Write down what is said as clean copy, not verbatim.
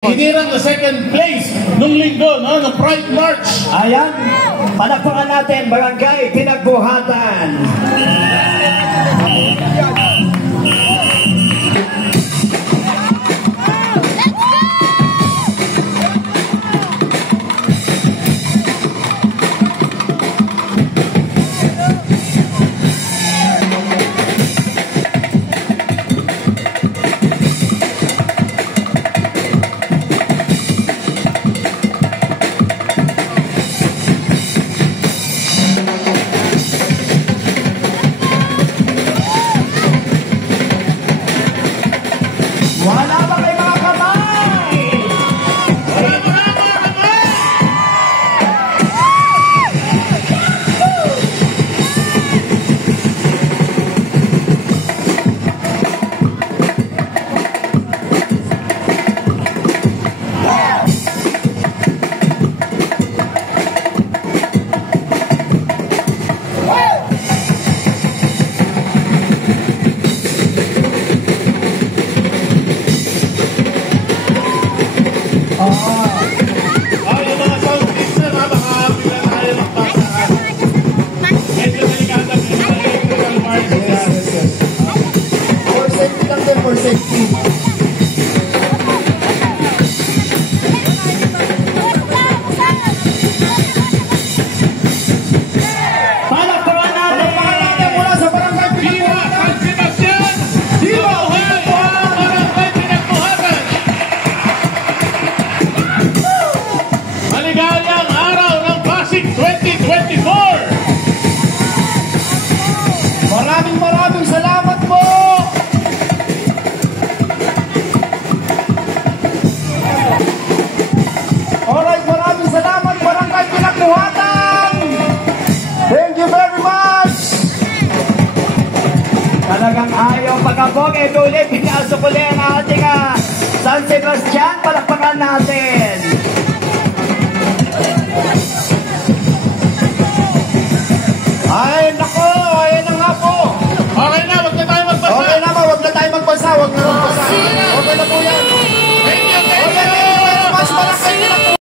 Hinirang na second place nung linggo, no? Nung Pride March. Ayan, palakpakan natin, Barangay Pinagbuhatan. Wala ba kayo mga kamay? Wala mga kamay! Yung mga sound system, makakapila tayo ng basahan. Medyo delikada yung mga electrical wires. Yes. For safety lang din, for safety. Palakpakan natin mula sa Barangay Viva San Sebastian! Viva Barangay Pinagbuhatan! Maligayang araw ng Pasig 2024! Maraming salamat po! Alright, maraming salamat, Barangay Pinagbuhatan! Thank you very much! Talagang ayaw pagkabog, ito ulit, pinasok ulit ang ating San Sebastian, palakpakan natin!